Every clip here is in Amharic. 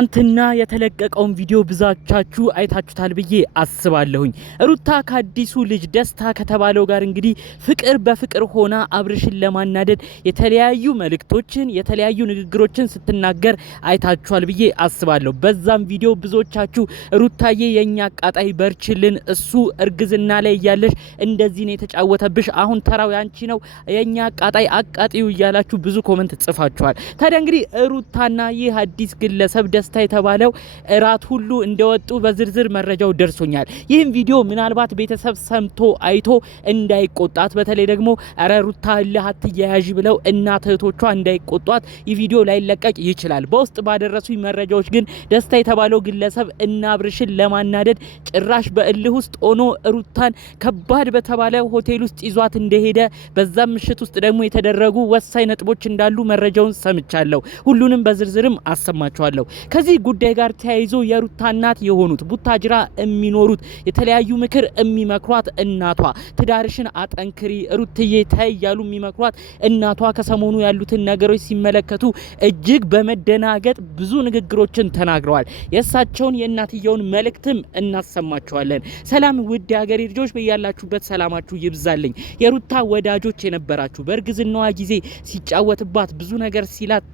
ትናንትና የተለቀቀውን ቪዲዮ ብዙዎቻችሁ አይታችሁታል ብዬ አስባለሁኝ። ሩታ ከአዲሱ ልጅ ደስታ ከተባለው ጋር እንግዲህ ፍቅር በፍቅር ሆና አብርሽን ለማናደድ የተለያዩ መልእክቶችን የተለያዩ ንግግሮችን ስትናገር አይታችኋል ብዬ አስባለሁ። በዛም ቪዲዮ ብዙዎቻችሁ ሩታዬ የኛ አቃጣይ በርችልን፣ እሱ እርግዝና ላይ እያለሽ እንደዚህ ነው የተጫወተብሽ፣ አሁን ተራው ያንቺ ነው፣ የኛ አቃጣይ አቃጢው እያላችሁ ብዙ ኮሜንት ጽፋችኋል። ታዲያ እንግዲህ ሩታና ይህ አዲስ ግለሰብ ደስታ የተባለው እራት ሁሉ እንደወጡ በዝርዝር መረጃው ደርሶኛል። ይህም ቪዲዮ ምናልባት ቤተሰብ ሰምቶ አይቶ እንዳይቆጣት፣ በተለይ ደግሞ አረ ሩታ ለሀት ያያዥ ብለው እናት እህቶቿ እንዳይቆጧት ይህ ቪዲዮ ላይለቀቅ ይችላል። በውስጥ ባደረሱኝ መረጃዎች ግን ደስታ የተባለው ግለሰብ እና አብርሽን ለማናደድ ጭራሽ በእልህ ውስጥ ሆኖ ሩታን ከባድ በተባለ ሆቴል ውስጥ ይዟት እንደሄደ፣ በዛም ምሽት ውስጥ ደግሞ የተደረጉ ወሳኝ ነጥቦች እንዳሉ መረጃውን ሰምቻለሁ። ሁሉንም በዝርዝርም አሰማችኋለሁ። ከዚህ ጉዳይ ጋር ተያይዞ የሩታ እናት የሆኑት ቡታጅራ የሚኖሩት የተለያዩ ምክር የሚመክሯት እናቷ ትዳርሽን አጠንክሪ ሩትዬ ታይ ያሉ የሚመክሯት እናቷ ከሰሞኑ ያሉትን ነገሮች ሲመለከቱ እጅግ በመደናገጥ ብዙ ንግግሮችን ተናግረዋል። የእሳቸውን የእናትየውን መልእክትም እናሰማችኋለን። ሰላም ውድ ሀገሬ ልጆች፣ በያላችሁበት ሰላማችሁ ይብዛልኝ። የሩታ ወዳጆች የነበራችሁ በእርግዝናዋ ጊዜ ሲጫወትባት ብዙ ነገር ሲላት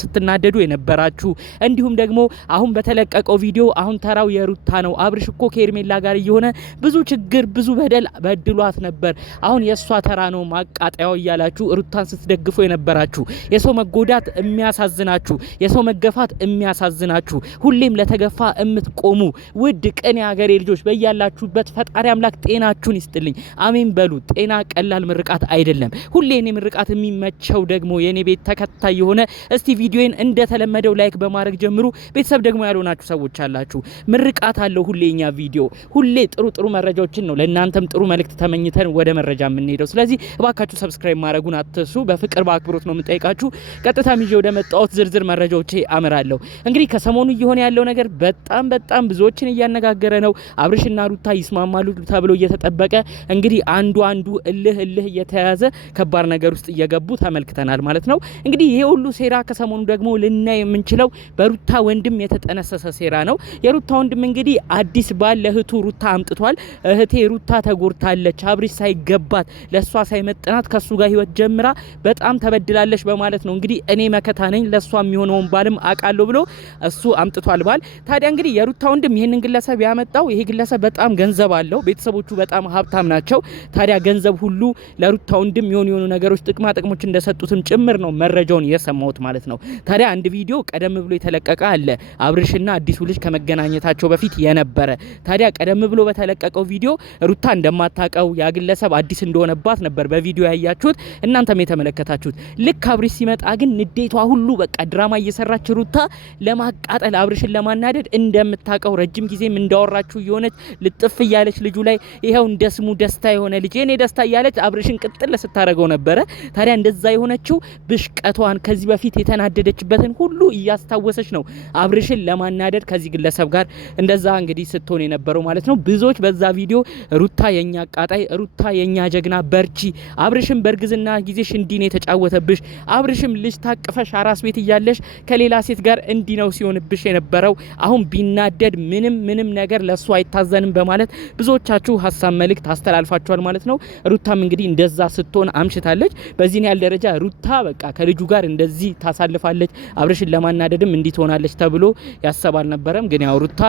ስትናደዱ የነበራችሁ፣ እንዲሁም ደግሞ አሁን በተለቀቀው ቪዲዮ አሁን ተራው የሩታ ነው፣ አብርሽ እኮ ከኤርሜላ ጋር እየሆነ ብዙ ችግር ብዙ በደል በድሏት ነበር፣ አሁን የሷ ተራ ነው ማቃጠያው እያላችሁ ሩታን ስትደግፉ የነበራችሁ፣ የሰው መጎዳት የሚያሳዝናችሁ፣ የሰው መገፋት የሚያሳዝናችሁ፣ ሁሌም ለተገፋ የምትቆሙ ውድ ቅን የሀገሬ ልጆች በያላችሁበት ፈጣሪ አምላክ ጤናችሁን ይስጥልኝ። አሜን በሉ። ጤና ቀላል ምርቃት አይደለም። ሁሌ የኔ ምርቃት የሚመቸው ደግሞ የኔ ቤት ተከታይ የሆነ እስቲ ቪዲዮን እንደተለመደው ላይክ በማድረግ ጀምሩ። ቤተሰብ ደግሞ ያልሆናችሁ ሰዎች አላችሁ፣ ምርቃት አለው ሁሌኛ ቪዲዮ፣ ሁሌ ጥሩ መረጃዎችን ነው ለእናንተም ጥሩ መልእክት ተመኝተን ወደ መረጃ የምንሄደው። ስለዚህ እባካችሁ ሰብስክራይብ ማድረጉን አትርሱ። በፍቅር በአክብሮት ነው የምጠይቃችሁ። ቀጥታ ይዤ ወደ መጣሁት ዝርዝር መረጃዎቼ አመራለሁ። እንግዲህ ከሰሞኑ እየሆነ ያለው ነገር በጣም ብዙዎችን እያነጋገረ ነው። አብርሽና ሩታ ይስማማሉ ተብሎ እየተጠበቀ እንግዲህ አንዱ እልህ እየተያዘ ከባድ ነገር ውስጥ እየገቡ ተመልክተናል ማለት ነው። እንግዲህ ይሄ ሁሉ ሴራ ከሰሞኑ ደግሞ ልናይ የምንችለው በሩታ ወንድም የተጠነሰሰ ሴራ ነው። የሩታ ወንድም እንግዲህ አዲስ ባል ለእህቱ ሩታ አምጥቷል። እህቴ ሩታ ተጎድታለች፣ አብርሽ ሳይገባት ለሷ ሳይመጥናት ከሱ ጋር ህይወት ጀምራ በጣም ተበድላለች በማለት ነው እንግዲህ እኔ መከታ ነኝ ለሷ የሚሆነውን ባልም አቃለው ብሎ እሱ አምጥቷል ባል። ታዲያ እንግዲህ የሩታ ወንድም ይሄንን ግለሰብ ያመጣው፣ ይሄ ግለሰብ በጣም ገንዘብ አለው፣ ቤተሰቦቹ በጣም ሀብታም ናቸው። ታዲያ ገንዘብ ሁሉ ለሩታ ወንድም የሆኑ ነገሮች ጥቅሞች እንደሰጡትም ጭምር ነው መረጃውን የሰማሁት ማለት ነው። ታዲያ አንድ ቪዲዮ ቀደም ብሎ የተለቀቀ አለ አብርሽና አዲሱ ልጅ ከመገናኘታቸው በፊት የነበረ። ታዲያ ቀደም ብሎ በተለቀቀው ቪዲዮ ሩታ እንደማታቀው ያ ግለሰብ አዲስ እንደሆነባት ነበር በቪዲዮ ያያችሁት፣ እናንተም የተመለከታችሁት። ልክ አብርሽ ሲመጣ ግን ንዴቷ ሁሉ በቃ ድራማ እየሰራች ሩታ ለማቃጠል አብርሽን ለማናደድ እንደምታቀው ረጅም ጊዜም እንዳወራችሁ የሆነች ልጥፍ እያለች ልጁ ላይ ይሄው እንደስሙ ደስታ የሆነ ልጅ የኔ ደስታ እያለች አብርሽን ቅጥል ስታረገው ነበረ። ታዲያ እንደዛ የሆነችው ብሽቀቷን ከዚህ በፊት የተናደደችበትን ሁሉ እያስታወሰች ነው አብርሽን ለማናደድ ከዚህ ግለሰብ ጋር እንደዛ እንግዲህ ስትሆን የነበረው ማለት ነው። ብዙዎች በዛ ቪዲዮ ሩታ የኛ አቃጣይ፣ ሩታ የኛ ጀግና፣ በርቺ፣ አብርሽም በእርግዝና ጊዜሽ እንዲህ ነው የተጫወተብሽ፣ አብርሽም ልጅ ታቅፈሽ አራስ ቤት እያለሽ ከሌላ ሴት ጋር እንዲህ ነው ሲሆንብሽ የነበረው፣ አሁን ቢናደድ ምንም ነገር ለሱ አይታዘንም በማለት ብዙዎቻችሁ ሀሳብ መልእክት አስተላልፋችኋል ማለት ነው። ሩታም እንግዲህ እንደዛ ስትሆን አምሽታለች። በዚህ ያህል ደረጃ ሩታ በቃ ከልጁ ጋር እንደዚህ ታሳልፋለች፣ አብርሽን ለማናደድም እንዲህ ትሆናለች ተብሎ ያሰብ አልነበረም። ግን ያው ሩታ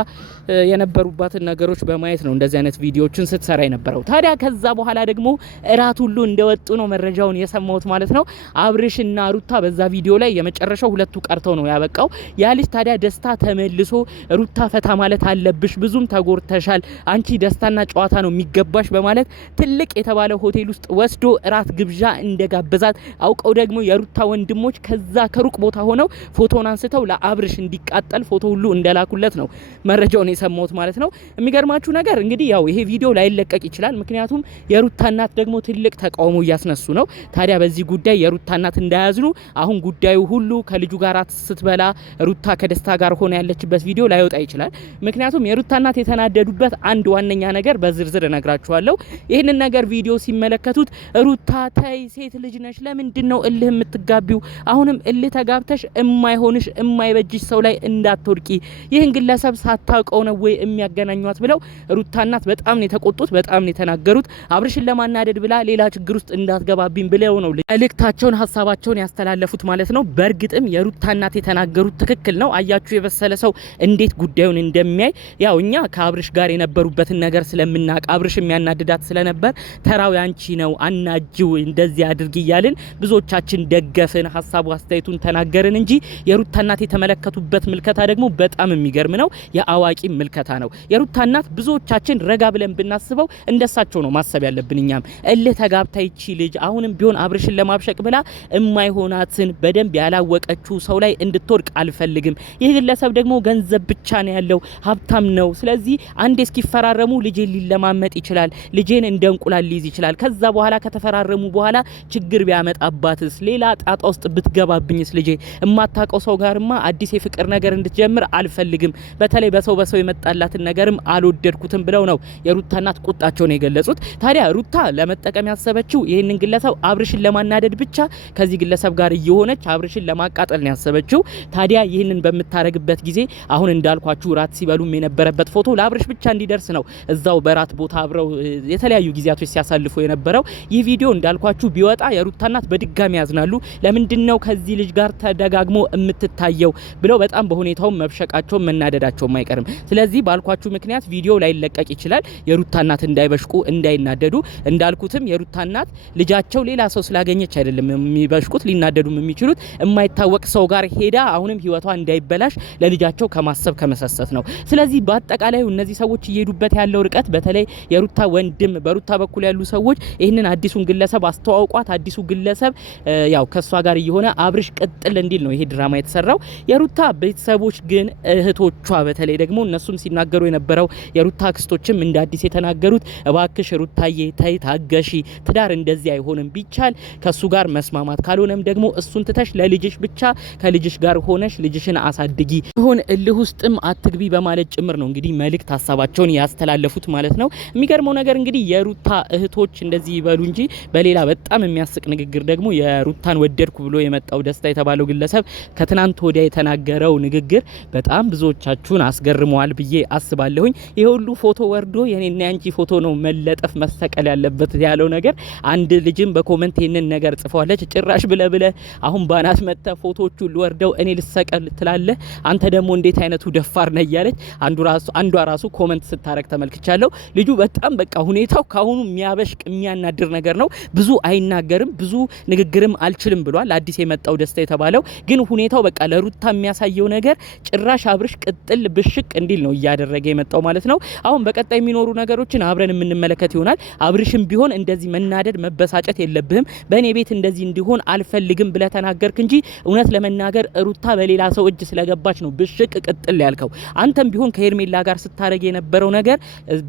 የነበሩባትን ነገሮች በማየት ነው እንደዚህ አይነት ቪዲዮዎችን ስትሰራ የነበረው። ታዲያ ከዛ በኋላ ደግሞ እራት ሁሉ እንደወጡ ነው መረጃውን የሰማሁት ማለት ነው። አብርሽና ሩታ በዛ ቪዲዮ ላይ የመጨረሻው ሁለቱ ቀርተው ነው ያበቃው። ያ ልጅ ታዲያ ደስታ ተመልሶ ሩታ ፈታ ማለት አለብሽ፣ ብዙም ተጎርተሻል፣ አንቺ ደስታና ጨዋታ ነው የሚገባሽ በማለት ትልቅ የተባለ ሆቴል ውስጥ ወስዶ እራት ግብዣ እንደጋበዛት አውቀው ደግሞ የሩታ ወንድሞች ከዛ ከሩቅ ቦታ ሆነው ፎቶን አንስተው ለአብርሽ እንዲቃጠል ፎቶ ሁሉ እንደላኩለት ነው መረጃውን የሰማሁት ማለት ነው። የሚገርማችሁ ነገር እንግዲህ ያው ይሄ ቪዲዮ ላይለቀቅ ይችላል፣ ምክንያቱም የሩታ እናት ደግሞ ትልቅ ተቃውሞ እያስነሱ ነው። ታዲያ በዚህ ጉዳይ የሩታ እናት እንዳያዝኑ አሁን ጉዳዩ ሁሉ ከልጁ ጋር ስትበላ ሩታ ከደስታ ጋር ሆነ ያለችበት ቪዲዮ ላይወጣ ይችላል። ምክንያቱም የሩታ እናት የተናደዱበት አንድ ዋነኛ ነገር በዝርዝር እነግራችኋለሁ። ይህንን ነገር ቪዲዮ ሲመለከቱት ሩታ ተይ ሴት ልጅ ነሽ፣ ለምንድን ነው እልህ የምትጋቢው? አሁንም እልህ ተጋብተሽ የማይሆንሽ የማይበጅሽ ሰው ላይ እንዳትወድቂ ይህን ግለሰብ ሳታውቀው ነው ወይ የሚያገናኙት ብለው ሩታ እናት በጣም ነው የተቆጡት በጣም ነው የተናገሩት አብርሽን ለማናደድ ብላ ሌላ ችግር ውስጥ እንዳትገባብኝ ብለው ነው መልእክታቸውን ሐሳባቸውን ያስተላለፉት ማለት ነው በእርግጥም የሩታ እናት የተናገሩት ትክክል ነው አያችሁ የበሰለ ሰው እንዴት ጉዳዩን እንደሚያይ ያው እኛ ከአብርሽ ጋር የነበሩበትን ነገር ስለምናቅ አብርሽ የሚያናድዳት ስለነበር ተራው ያንቺ ነው አናጅው እንደዚህ አድርጊ ይያልን ብዙዎቻችን ደገፈን ሐሳቡ አስተያየቱን ተናገርን እንጂ የሩታ እናት የተመለከቱበት ምልከታ ደግሞ በጣም የሚገርም ነው የአዋቂ ምልከታ ነው የሩታ እናት ብዙዎቻችን ረጋ ብለን ብናስበው እንደሳቸው ነው ማሰብ ያለብን እኛም እልህ ተጋብታ ይቺ ልጅ አሁንም ቢሆን አብርሽን ለማብሸቅ ብላ እማይሆናትን በደንብ ያላወቀችው ሰው ላይ እንድትወድቅ አልፈልግም ይህ ግለሰብ ደግሞ ገንዘብ ብቻ ነው ያለው ሀብታም ነው ስለዚህ አንዴ እስኪፈራረሙ ልጄን ሊለማመጥ ይችላል ልጄን እንደ እንቁላል ሊይዝ ይችላል ከዛ በኋላ ከተፈራረሙ በኋላ ችግር ቢያመጣባትስ ሌላ ጣጣ ውስጥ ብትገባብኝስ ልጄ እማታቀው ሰው ጋርማ አዲስ የፍቅር ነገር እንድትጀምር አልፈልግም በተለይ በሰው የመጣላትን ነገርም አልወደድኩትም ብለው ነው የሩታ እናት ቁጣቸውን የገለጹት ታዲያ ሩታ ለመጠቀም ያሰበችው ይሄንን ግለሰብ አብርሽን ለማናደድ ብቻ ከዚህ ግለሰብ ጋር እየሆነች አብርሽን ለማቃጠል ነው ያሰበችው ታዲያ ይሄንን በመታረግበት ጊዜ አሁን እንዳልኳችሁ ራት ሲበሉም የነበረበት ፎቶ ለአብርሽ ብቻ እንዲደርስ ነው እዛው በራት ቦታ አብረው የተለያዩ ጊዜያቶች ሲያሳልፉ የነበረው ይህ ቪዲዮ እንዳልኳችሁ ቢወጣ የሩታ እናት በድጋሚ ያዝናሉ ለምንድነው ከዚህ ልጅ ጋር ተደጋግሞ የምትታየው ብለው በጣም በሁኔታው መብሸቃቸው መናደዳቸው አይቀርም ስለዚህ ባልኳችሁ ምክንያት ቪዲዮ ላይ ለቀቅ ይችላል የሩታ እናት እንዳይበሽቁ እንዳይናደዱ እንዳልኩትም የሩታ እናት ልጃቸው ሌላ ሰው ስላገኘች አይደለም የሚበሽቁት ሊናደዱም የሚችሉት የማይታወቅ ሰው ጋር ሄዳ አሁንም ህይወቷ እንዳይበላሽ ለልጃቸው ከማሰብ ከመሰሰት ነው ስለዚህ በአጠቃላይ እነዚህ ሰዎች እየሄዱበት ያለው ርቀት በተለይ የሩታ ወንድም በሩታ በኩል ያሉ ሰዎች ይህንን አዲሱን ግለሰብ አስተዋውቋት አዲሱ ግለሰብ ያው ከሷ ጋር እየሆነ አብርሽ ቅጥል እንዲል ነው ይሄ ድራማ የተሰራው የሩታ ቤተሰቦች ግን እህቶቿ በተለይ ደግሞ እነሱም ሲናገሩ የነበረው የሩታ ክስቶችም እንደ አዲስ የተናገሩት እባክሽ ሩታዬ ተይ ታገሺ ትዳር እንደዚህ አይሆንም ቢቻል ከሱ ጋር መስማማት ካልሆነም ደግሞ እሱን ትተሽ ለልጅሽ ብቻ ከልጅሽ ጋር ሆነሽ ልጅሽን አሳድጊ ይሁን እልህ ውስጥም አትግቢ በማለት ጭምር ነው እንግዲህ መልእክት ሐሳባቸውን ያስተላለፉት ማለት ነው የሚገርመው ነገር እንግዲህ የሩታ እህቶች እንደዚህ ይበሉ እንጂ በሌላ በጣም የሚያስቅ ንግግር ደግሞ የሩታን ወደድኩ ብሎ የመጣው ደስታ የተባለው ግለሰብ ከትናንት ወዲያ የተናገረው ንግግር በጣም ብዙዎቻችሁን አስገርመዋል ብዬ አስባለሁኝ ይሄ ሁሉ ፎቶ ወርዶ የኔና ያንቺ ፎቶ ነው መለጠፍ መሰቀል ያለበት ያለው ነገር አንድ ልጅም በኮሜንት ይሄንን ነገር ጽፏለች ጭራሽ ብለ አሁን ባናት መጣ ፎቶዎቹ ወርደው እኔ ልሰቀል ትላለ አንተ ደግሞ እንዴት አይነቱ ደፋር ነህ ያለች አንዷ ራሱ ኮሜንት ስታረክ ተመልክቻለሁ ልጁ በጣም በቃ ሁኔታው ካሁኑ የሚያበሽቅ የሚያናድር ነገር ነው ብዙ አይናገርም ብዙ ንግግርም አልችልም ብሏል አዲስ የመጣው ደስታ የተባለው ግን ሁኔታው በቃ ለሩታ የሚያሳየው ነገር ጭራሽ አብርሽ ቅጥል ብሽቅ እንዲል ነው እያደረገ የመጣው ማለት ነው አሁን በቀጣይ የሚኖሩ ነገሮችን አብረን የምንመለከት ይሆናል አብርሽም ቢሆን እንደዚህ መናደድ መበሳጨት የለብህም በእኔ ቤት እንደዚህ እንዲሆን አልፈልግም ብለ ተናገርክ እንጂ እውነት ለመናገር ሩታ በሌላ ሰው እጅ ስለገባች ነው ብሽቅ ቅጥል ያልከው አንተም ቢሆን ከሄርሜላ ጋር ስታረግ የነበረው ነገር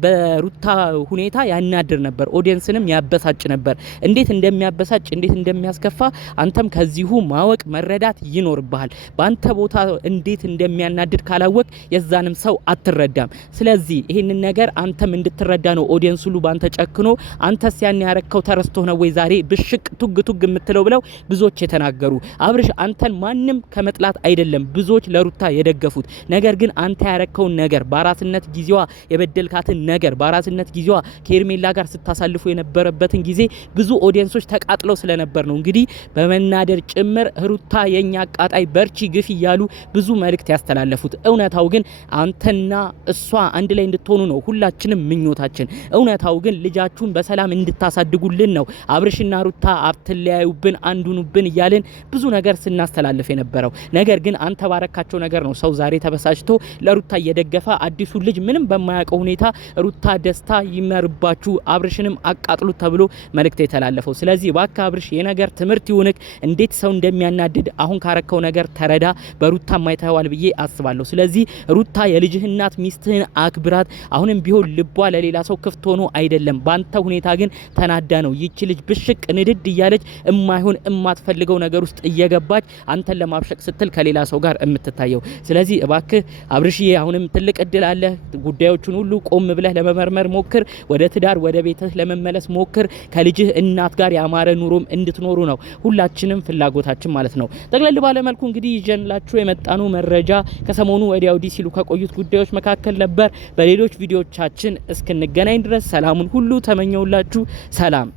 በሩታ ሁኔታ ያናድር ነበር ኦዲየንስንም ያበሳጭ ነበር እንዴት እንደሚያበሳጭ እንዴት እንደሚያስከፋ አንተም ከዚሁ ማወቅ መረዳት ይኖርብሃል በአንተ ቦታ እንዴት እንደሚያናድድ ካላወቅ የዛንም ሰው አትረዳም ስለዚህ ይሄንን ነገር አንተም እንድትረዳ ነው ኦዲየንስ ሁሉ ባንተ ጨክኖ አንተስ ያን ያረከው ተረስቶ ነው ወይ ዛሬ ብሽቅ ቱግ የምትለው ብለው ብዙዎች የተናገሩ አብርሽ አንተን ማንም ከመጥላት አይደለም ብዙዎች ለሩታ የደገፉት ነገር ግን አንተ ያረከው ነገር በአራስነት ጊዜዋ የበደልካትን ነገር በአራስነት ጊዜዋ ከሄርሜላ ጋር ስታሳልፉ የነበረበትን ጊዜ ብዙ ኦዲየንሶች ተቃጥለው ስለነበር ነው እንግዲህ በመናደር ጭምር ሩታ የኛ አቃጣይ በርቺ ግፍ እያሉ ብዙ መልእክት ያስተላለፉት እውነታው ግን አንተና እሷ አንድ ላይ እንድትሆኑ ነው ሁላችንም ምኞታችን እውነታው ግን ልጃችሁን በሰላም እንድታሳድጉልን ነው አብርሽና ሩታ አብትለያዩብን አንዱኑብን እያልን ብዙ ነገር ስናስተላልፍ የነበረው ነገር ግን አንተ ባረካቸው ነገር ነው ሰው ዛሬ ተበሳጭቶ ለሩታ እየደገፈ አዲሱ ልጅ ምንም በማያውቀው ሁኔታ ሩታ ደስታ ይመርባችሁ አብርሽንም አቃጥሉት ተብሎ መልእክት የተላለፈው ስለዚህ ባካ አብርሽ የነገር ትምህርት ይሁንክ እንዴት ሰው እንደሚያናድድ አሁን ካረከው ነገር ተረዳ በሩታ ማይታዋል ብዬ አስባለሁ ስለዚህ ሩታ የልጅህ እናት ሚስትህን አክብራት አሁንም ቢሆን ልቧ ለሌላ ሰው ክፍት ሆኖ አይደለም ባንተ ሁኔታ ግን ተናዳ ነው ይቺ ልጅ ብሽቅ ንድድ እያለች እማይሆን እማትፈልገው ነገር ውስጥ እየገባች አንተን ለማብሸቅ ስትል ከሌላ ሰው ጋር እምትታየው ስለዚህ እባክህ አብርሽዬ አሁንም ትልቅ እድል አለ ጉዳዮቹን ሁሉ ቆም ብለህ ለመመርመር ሞክር ወደ ትዳር ወደ ቤትህ ለመመለስ ሞክር ከልጅህ እናት ጋር ያማረ ኑሮም እንድትኖሩ ነው ሁላችንም ፍላጎታችን ማለት ነው ጠቅለል ባለ መልኩ እንግዲህ ይጀንላችሁ ያወጣነው መረጃ ከሰሞኑ ወዲያው ዲ ሲሉ ከቆዩት ጉዳዮች መካከል ነበር። በሌሎች ቪዲዮዎቻችን እስክንገናኝ ድረስ ሰላሙን ሁሉ ተመኘውላችሁ። ሰላም